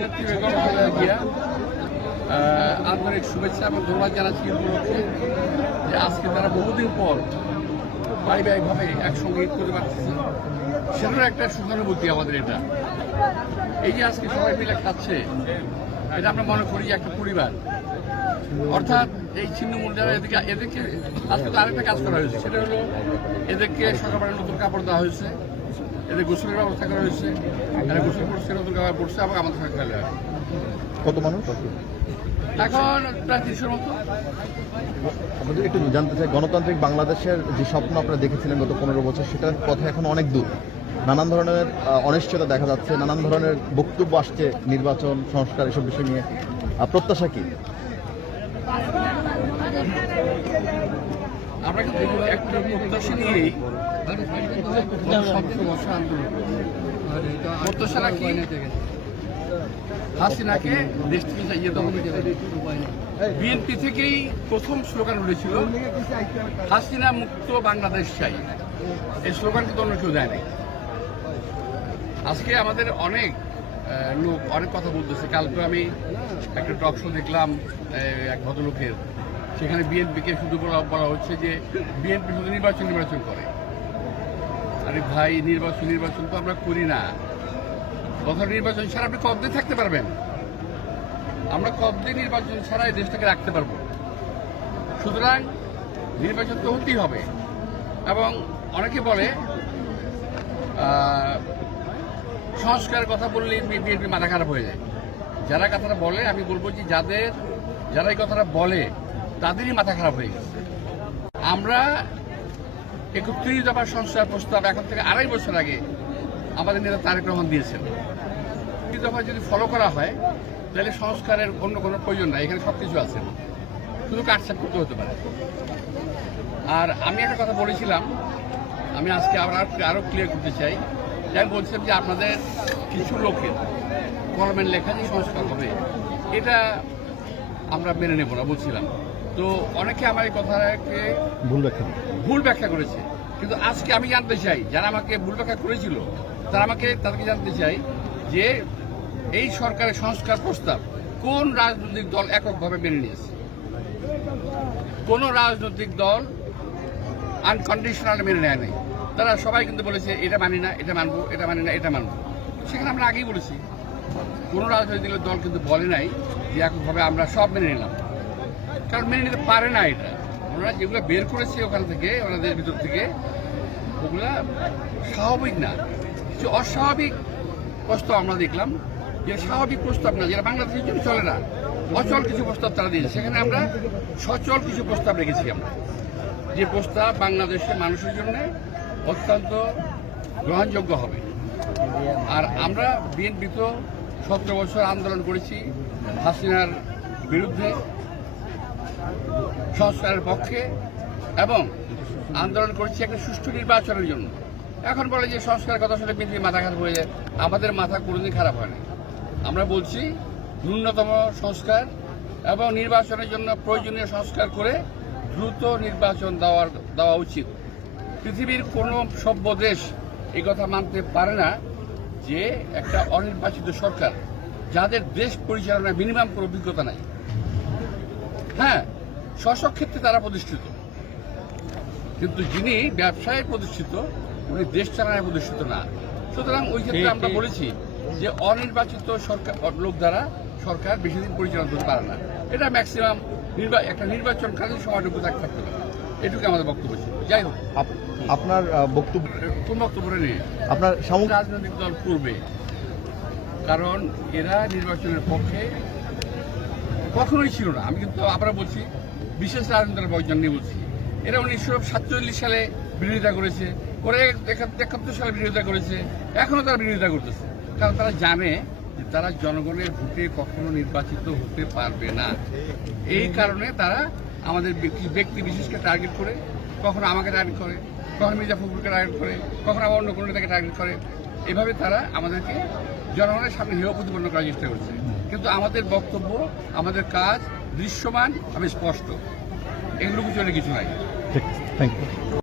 খালেদা আন্তরিক শুভেচ্ছা এবং ধন্যবাদ জানাচ্ছি উপলক্ষে যে আজকে তারা বহুদিন পর পারিবারিকভাবে একসঙ্গে ঈদ করতে পারতেছে। সেটারও একটা সুখানুভূতি আমাদের এটা। এই যে আজকে সবাই মিলে খাচ্ছে, এটা আমরা মনে করি একটা পরিবার। অর্থাৎ এই ছিন্নমূল যারা এদিকে, এদেরকে আজকে আরেকটা কাজ করা হয়েছে, সেটা হলো এদেরকে সকালবেলা নতুন কাপড় দেওয়া হয়েছে। এদের গোসলের ব্যবস্থা করা হয়েছে। এরা গোসল করছে নতুন কাপড় পড়ছে এবং আমাদের সঙ্গে খেলে কত মানুষ? এখন প্রায় তিনশোর মতো। আমাদের একটু জানতে চাই গণতান্ত্রিক বাংলাদেশের যে স্বপ্ন আপনারা দেখেছিলেন গত পনেরো বছর সেটার পথে এখন অনেক দূর। নানান ধরনের অনিশ্চয়তা দেখা যাচ্ছে নানান ধরনের বক্তব্য আসছে নির্বাচন সংস্কার এসব বিষয় নিয়ে। প্রত্যাশা কি? আমরা কিন্তু একটা নিয়েই প্রত্যাশা রাখি, হাসিনাকে দেশ থেকে দেওয়া বিএনপি থেকেই প্রথম স্লোগান উঠেছিল, হাসিনা মুক্ত বাংলাদেশ চাই। এই স্লোগান কিন্তু অন্য কেউ দেয় নাই। আজকে আমাদের অনেক লোক অনেক কথা বলতেছে। কালকে আমি একটা টক শো দেখলাম এক ভদ্রলোকের। সেখানে বিএনপিকে শুধু বলা বলা হচ্ছে যে বিএনপি শুধু নির্বাচন নির্বাচন করে। আরে ভাই, নির্বাচন নির্বাচন তো আমরা করি না। কথা নির্বাচন ছাড়া আপনি কতদিন থাকতে পারবেন? আমরা কতদিন নির্বাচন ছাড়া এই দেশটাকে রাখতে পারব? সুতরাং নির্বাচন তো হতেই হবে। এবং অনেকে বলে সংস্কার কথা বললে বিএনপি মাথা খারাপ হয়ে যায়। যারা কথাটা বলে, আমি বলব যে যাদের, যারা এই কথাটা বলে তাদেরই মাথা খারাপ হয়ে গেছে। আমরা একত্রিশ দফার সংস্কার প্রস্তাব এখন থেকে আড়াই বছর আগে আমাদের নেতা তারেক রহমান দিয়েছেন। একত্রিশ দফা যদি ফলো করা হয়, তাহলে সংস্কারের অন্য কোনো প্রয়োজন নাই, এখানে সব কিছু আছে। শুধু কাটছাট করতে হতে পারে। আর আমি একটা কথা বলেছিলাম, আমি আজকে আবার আরও ক্লিয়ার করতে চাই। যে আমি বলছিলাম যে আপনাদের কিছু লোকের কলমের লেখা যে সংস্কার হবে, এটা আমরা মেনে নেব না বলছিলাম তো অনেকে আমার এই কথাকে ভুল ব্যাখ্যা ভুল ব্যাখ্যা করেছে। কিন্তু আজকে আমি জানতে চাই যারা আমাকে ভুল ব্যাখ্যা করেছিল তারা আমাকে তাদেরকে জানতে চাই যে এই সরকারের সংস্কার প্রস্তাব কোন রাজনৈতিক দল এককভাবে মেনে নিয়েছে? কোন রাজনৈতিক দল আনকন্ডিশনাল মেনে নেয় নাই? তারা সবাই কিন্তু বলেছে এটা মানি না এটা মানবো এটা মানি না এটা মানবো। সেখানে আমরা আগেই বলেছি কোন রাজনৈতিক দল কিন্তু বলে নাই যে এককভাবে আমরা সব মেনে নিলাম। কারণ মেনে নিতে পারে না এটা। ওনারা যেগুলো বের করেছে ওখান থেকে, ওনাদের ভিতর থেকে, ওগুলা স্বাভাবিক না। কিছু অস্বাভাবিক প্রস্তাব আমরা দেখলাম। যে স্বাভাবিক প্রস্তাব না, যেটা বাংলাদেশের জন্য চলে না। অচল কিছু প্রস্তাব তারা দিয়েছে। সেখানে আমরা সচল কিছু প্রস্তাব রেখেছি আমরা। যে প্রস্তাব বাংলাদেশের মানুষের জন্য অত্যন্ত গ্রহণযোগ্য হবে। আর আমরা বিএনপি তো সতেরো বছর আন্দোলন করেছি হাসিনার বিরুদ্ধে। সংস্কারের পক্ষে এবং আন্দোলন করেছি একটা সুষ্ঠু নির্বাচনের জন্য। এখন বলে যে সংস্কার কথা শুনে পৃথিবী মাথা খারাপ হয়ে যায়। আমাদের মাথা কোনোদিন খারাপ হয় না। আমরা বলছি, ন্যূনতম সংস্কার এবং নির্বাচনের জন্য প্রয়োজনীয় সংস্কার করে দ্রুত নির্বাচন দেওয়ার, দেওয়া উচিত। পৃথিবীর কোনো সভ্য দেশ এই কথা মানতে পারে না যে একটা অনির্বাচিত সরকার, যাদের দেশ পরিচালনায় মিনিমাম কোনো অভিজ্ঞতা নাই। হ্যাঁ স্ব ক্ষেত্রে তারা প্রতিষ্ঠিত। কিন্তু যিনি ব্যবসায় প্রতিষ্ঠিত উনি দেশ চালানায় প্রতিষ্ঠিত না। সুতরাং ওই ক্ষেত্রে আমরা বলেছি যে অনির্বাচিত সরকার লোক দ্বারা সরকার বেশি দিন পরিচালনা করতে পারে না। এটা ম্যাক্সিমাম একটা নির্বাচনকালীন সময়টুকু থাকতে থাকতে পারে এটুকু আমাদের বক্তব্য ছিল। যাই হোক। আপনার বক্তব্য কোন বক্তব্য নেই। আপনার রাজনৈতিক দল করবে কারণ এরা নির্বাচনের পক্ষে কখনোই ছিল না। আমি কিন্তু আবার বলছি, বিশেষ রাজনৈতিক দলের নিয়ে বলছি। এরা উনিশশো সাতচল্লিশ সালে বিরোধিতা করেছে পরে একাত্তর সালে বিরোধিতা করেছে, এখনও তারা বিরোধিতা করতেছে। কারণ তারা জানে যে তারা জনগণের ভোটে কখনো নির্বাচিত হতে পারবে না। এই কারণে তারা আমাদের ব্যক্তি বিশেষকে টার্গেট করে, কখনো আমাকে টার্গেট করে, কখনো মির্জা টার্গেট করে, কখনো আবার অন্য কোনো নেতাকে টার্গেট করে। এভাবে তারা আমাদেরকে জনগণের সামনে হেয় প্রতিপন্ন করার চেষ্টা করছে। কিন্তু আমাদের বক্তব্য আমাদের কাজ দৃশ্যমান আমি স্পষ্ট। এগুলো কিছু কিছু নাই। Thank you